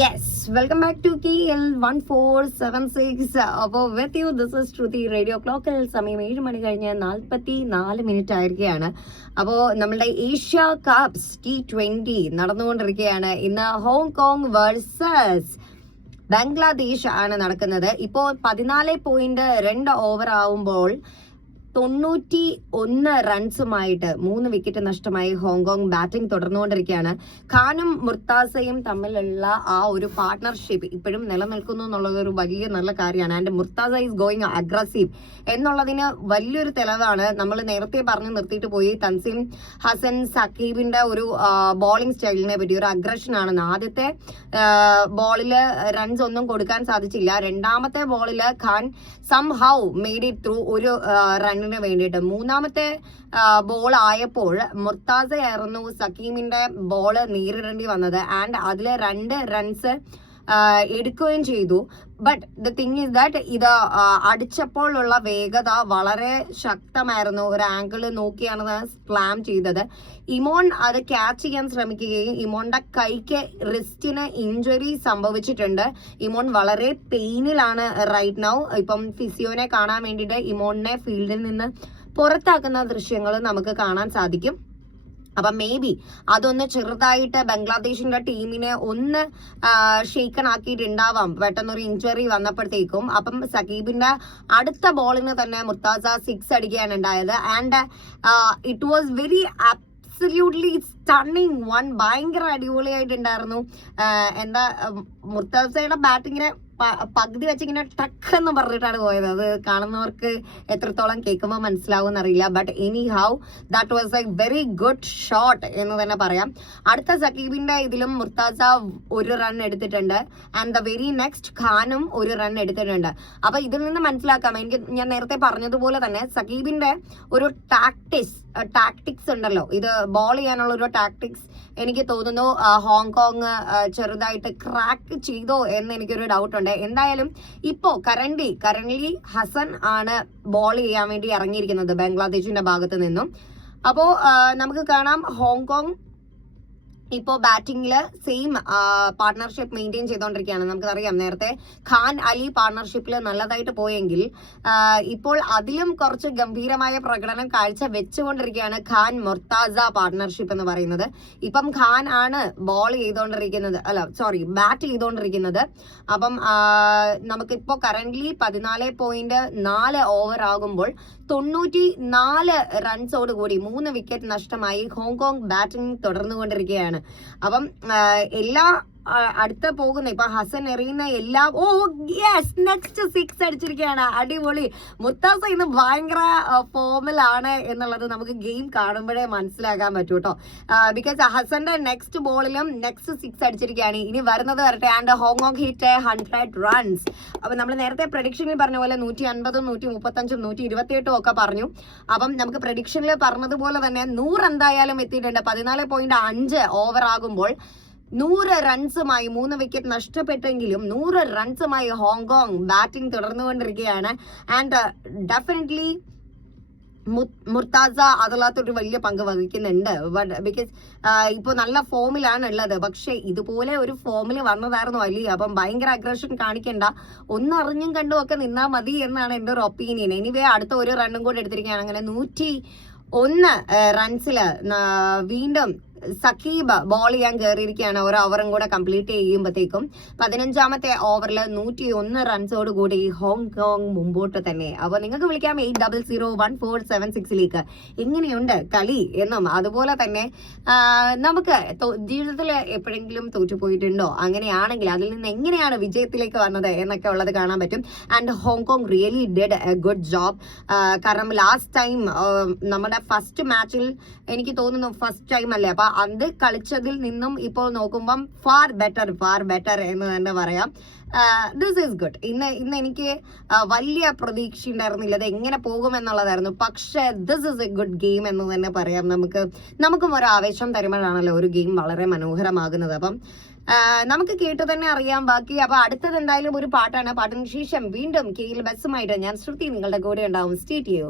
Yes, welcome back to KL1476. അപ്പോൾ with you, this is Shruti. Radio ക്ലോക്കിൽ സമയം 7 മണി കഴിഞ്ഞ് 44 മിനിറ്റ് ആയിരിക്കുകയാണ്. അപ്പോൾ നമ്മളുടെ ഏഷ്യ കപ്സ് T20 നടന്നുകൊണ്ടിരിക്കുകയാണ്. ഇന്ന് ഹോങ്കോങ് വേഴ്സസ് ബംഗ്ലാദേശ് ആണ് നടക്കുന്നത്. ഇപ്പോൾ 14.2 ഓവർ ആവുമ്പോൾ 91 റൺസുമായിട്ട് 3 വിക്കറ്റ് നഷ്ടമായി ഹോങ്കോങ് ബാറ്റിംഗ് തുടർന്നുകൊണ്ടിരിക്കുകയാണ്. ഖാനും മുർത്താസയും തമ്മിലുള്ള ആ ഒരു പാർട്ട്ണർഷിപ്പ് ഇപ്പോഴും നിലനിൽക്കുന്നു എന്നുള്ളത് ഒരു വലിയ നല്ല കാര്യമാണ്. And Murtaza is going aggressive എന്നുള്ളതിന് വലിയൊരു തെളിവാണ്. നമ്മൾ നേരത്തെ പറഞ്ഞു നിർത്തിയിട്ട് പോയി തൻസീം ഹസൻ സക്കീബിന്റെ ഒരു ബോളിംഗ് സ്റ്റൈലിനെ പറ്റി, ഒരു അഗ്രഷൻ ആണെന്ന്. ആദ്യത്തെ ബോളില് റൺസ് ഒന്നും കൊടുക്കാൻ സാധിച്ചില്ല. രണ്ടാമത്തെ ബോളില് Khan somehow made it through ഒരു റണ്ണിന് വേണ്ടിയിട്ട്. മൂന്നാമത്തെ ബോൾ ആയപ്പോൾ മുർത്താസയായിരുന്നു സക്കീമിന്റെ ബോള് നേരിടേണ്ടി വന്നത്. ആൻഡ് അതിലെ 2 റൺസ് എടുക്കുകയും ചെയ്തു. But the thing is that ഇത് അടിച്ചപ്പോഴുള്ള വേഗത വളരെ ശക്തമായിരുന്നു. ഒരു ആംഗിള് നോക്കിയാണ് സ്ലാം ചെയ്തത്. ഇമോൺ അത് ക്യാച്ച് ചെയ്യാൻ ശ്രമിക്കുകയും ഇമോണിന്റെ കൈക്ക് റിസ്റ്റിന് ഇഞ്ചുറി സംഭവിച്ചിട്ടുണ്ട്. ഇമോൺ വളരെ പെയിനിലാണ് റൈറ്റ് നൗ. ഇപ്പം ഫിസിയോനെ കാണാൻ വേണ്ടിയിട്ട് ഇമോണിനെ ഫീൽഡിൽ നിന്ന് പുറത്താക്കുന്ന ദൃശ്യങ്ങൾ നമുക്ക് കാണാൻ സാധിക്കും. അപ്പം മേ ബി അതൊന്ന് ചെറുതായിട്ട് ബംഗ്ലാദേശിന്റെ ടീമിനെ ഒന്ന് ഷെയ്ക്കൺ ആക്കിയിട്ടുണ്ടാവാം പെട്ടെന്നൊരു ഇഞ്ചുറി വന്നപ്പോഴത്തേക്കും. അപ്പം സക്കീബിന്റെ അടുത്ത ബോളിന് തന്നെ മുർത്താസ 6 അടിക്കുകയാണ് ഉണ്ടായത്. And it was very absolutely stunning one. ഭയങ്കര അടിപൊളിയായിട്ടുണ്ടായിരുന്നു. എന്താ മുർത്താസയുടെ ബാറ്റിങ്ങിനെ പകുതി വെച്ചിങ്ങനെ ടക്ക് എന്ന് പറഞ്ഞിട്ടാണ് പോയത്. അത് കാണുന്നവർക്ക് എത്രത്തോളം കേൾക്കുമ്പോൾ മനസ്സിലാവും എന്നറിയില്ല. But any how that was A very good shot എന്ന് തന്നെ പറയാം. അടുത്ത സക്കീബിന്റെ ഇതിലും മുർത്താസ 1 റൺ എടുത്തിട്ടുണ്ട്. ആൻഡ് ദ വെരി നെക്സ്റ്റ് ഖാനും 1 റൺ എടുത്തിട്ടുണ്ട്. അപ്പൊ ഇതിൽ നിന്ന് മനസ്സിലാക്കാം, ഞാൻ നേരത്തെ പറഞ്ഞതുപോലെ തന്നെ സക്കീബിന്റെ ഒരു ടാക്ടിക്സ് ഉണ്ടല്ലോ, ഇത് ബോൾ ചെയ്യാനുള്ള ഒരു ടാക്ടിക്സ് എനിക്ക് തോന്നുന്നു ഹോങ്കോങ് ചെറുതായിട്ട് ക്രാക്ക് ചെയ്തോ എന്ന് എനിക്കൊരു ഡൗട്ട് ഉണ്ട്. എന്തായാലും ഇപ്പോ കറന്റ്ലി ഹസൻ ആണ് ബോൾ ചെയ്യാൻ വേണ്ടി ഇറങ്ങിയിരിക്കുന്നത് ബംഗ്ലാദേശിന്റെ ഭാഗത്ത് നിന്നും. അപ്പോ നമുക്ക് കാണാം ഹോങ്കോങ് ഇപ്പോ ബാറ്റിംഗില് സെയിം പാർട്ട്ണർഷിപ്പ് മെയിൻറ്റെയിൻ ചെയ്തുകൊണ്ടിരിക്കുകയാണ്. നമുക്കറിയാം നേരത്തെ ഖാൻ അലി പാർട്ട്ണർഷിപ്പിൽ നല്ലതായിട്ട് പോയെങ്കിൽ ഇപ്പോൾ അതിലും കുറച്ച് ഗംഭീരമായ പ്രകടനം കാഴ്ച വെച്ചുകൊണ്ടിരിക്കുകയാണ് ഖാൻ മുർത്താസ പാർട്ട്ണർഷിപ്പ് എന്ന് പറയുന്നത്. ഇപ്പം ഖാൻ ആണ് ബാറ്റ് ചെയ്തുകൊണ്ടിരിക്കുന്നത്. അപ്പം നമുക്കിപ്പോ കറന്റ്ലി 14.4 ഓവർ ആകുമ്പോൾ 94 റൺസോട് കൂടി 3 വിക്കറ്റ് നഷ്ടമായി ഹോങ്കോങ് ബാറ്റിംഗ് തുടർന്നുകൊണ്ടിരിക്കുകയാണ്. അപ്പം എല്ലാ അടുത്ത് പോകുന്ന ഇപ്പൊ ഹസൻ എറിയുന്ന എല്ലാം നെക്സ്റ്റ് 6 അടിച്ചിരിക്കുകയാണ്. അടിപൊളി. മുർത്താസ ഇന്ന് ഭയങ്കര ഫോമിലാണ് എന്നുള്ളത് നമുക്ക് ഗെയിം കാണുമ്പോഴേ മനസ്സിലാക്കാൻ പറ്റൂ കേട്ടോ. ബിക്കോസ് ഹസന്റെ നെക്സ്റ്റ് ബോളിലും നെക്സ്റ്റ് 6 അടിച്ചിരിക്കുകയാണ്. ഇനി വരുന്നത് വരട്ടെ. ആൻഡ് ഹോങ്കോങ് ഹിറ്റ് 100 റൺസ്. അപ്പൊ നമ്മൾ നേരത്തെ പ്രഡിക്ഷനിൽ പറഞ്ഞ പോലെ 150, 135, 128 ഒക്കെ പറഞ്ഞു. അപ്പം നമുക്ക് പ്രഡിക്ഷനിൽ പറഞ്ഞതുപോലെ തന്നെ 100 എന്തായാലും എത്തിയിട്ടുണ്ട്. 14.5 ഓവർ ആകുമ്പോൾ 100 റൺസുമായി 3 വിക്കറ്റ് നഷ്ടപ്പെട്ടെങ്കിലും 100 റൺസുമായി ഹോങ്കോങ് ബാറ്റിംഗ് തുടർന്നുകൊണ്ടിരിക്കുകയാണ്. ആൻഡ് ഡെഫിനറ്റ്ലി മുർത്താസ അതിനകത്തൊരു വലിയ പങ്ക് വഹിക്കുന്നുണ്ട്. ബിക്കോസ് ഇപ്പോൾ നല്ല ഫോമിലാണ് ഉള്ളത്. പക്ഷെ ഇതുപോലെ ഒരു ഫോമിൽ വന്നതായിരുന്നു അലി. അപ്പം ഭയങ്കര അഗ്രഷൻ കാണിക്കണ്ട, ഒന്നറിഞ്ഞും കണ്ടും ഒക്കെ നിന്നാൽ മതി എന്നാണ് എൻ്റെ ഒരു ഒപ്പീനിയൻ. എനിവേ അടുത്ത 1 റണ്ണും കൂടെ എടുത്തിരിക്കുകയാണ്. അങ്ങനെ 101 റൺസില് വീണ്ടും സക്കീബ് ബോൾ ചെയ്യാൻ കയറിയിരിക്കുകയാണ്. 1 ഓവറും കൂടെ കംപ്ലീറ്റ് ചെയ്യുമ്പോഴത്തേക്കും 15ാമത്തെ ഓവറിൽ 101 റൺസോട് കൂടി ഹോങ്കോങ് മുമ്പോട്ട് തന്നെ. അപ്പൊ നിങ്ങൾക്ക് വിളിക്കാം 80014766 എങ്ങനെയുണ്ട് കളി എന്നും. അതുപോലെ തന്നെ നമുക്ക് ജീവിതത്തിൽ എപ്പോഴെങ്കിലും തോറ്റുപോയിട്ടുണ്ടോ, അങ്ങനെയാണെങ്കിൽ അതിൽ നിന്ന് എങ്ങനെയാണ് വിജയത്തിലേക്ക് വന്നത് എന്നൊക്കെ ഉള്ളത് കാണാൻ പറ്റും. And Hong Kong really did A good job. കാരണം ലാസ്റ്റ് ടൈം നമ്മുടെ ഫസ്റ്റ് മാച്ചിൽ എനിക്ക് തോന്നുന്നു ഫസ്റ്റ് ടൈം അല്ലേ, അപ്പൊ അത് കളിച്ചതിൽ നിന്നും ഇപ്പോൾ നോക്കുമ്പം ഫാർ ബെറ്റർ എന്ന് തന്നെ പറയാം. This is good. ഇന്ന് എനിക്ക് വലിയ പ്രതീക്ഷ ഉണ്ടായിരുന്നില്ല ഇത് എങ്ങനെ പോകുമെന്നുള്ളതായിരുന്നു. പക്ഷെ this is A good game എന്ന് തന്നെ പറയാം. നമുക്കും ഒരു ആവേശം തരുമ്പോഴാണല്ലോ ഒരു ഗെയിം വളരെ മനോഹരമാകുന്നത്. അപ്പം നമുക്ക് കേട്ട് തന്നെ അറിയാം ബാക്കി. അപ്പൊ അടുത്തത് എന്തായാലും ഒരു പാട്ടാണ്. പാട്ടിന് ശേഷം വീണ്ടും കെയിൽ ബസ്സുമായിട്ട് ഞാൻ ശ്രുതി നിങ്ങളുടെ കൂടെ ഉണ്ടാവും. Stay tuned.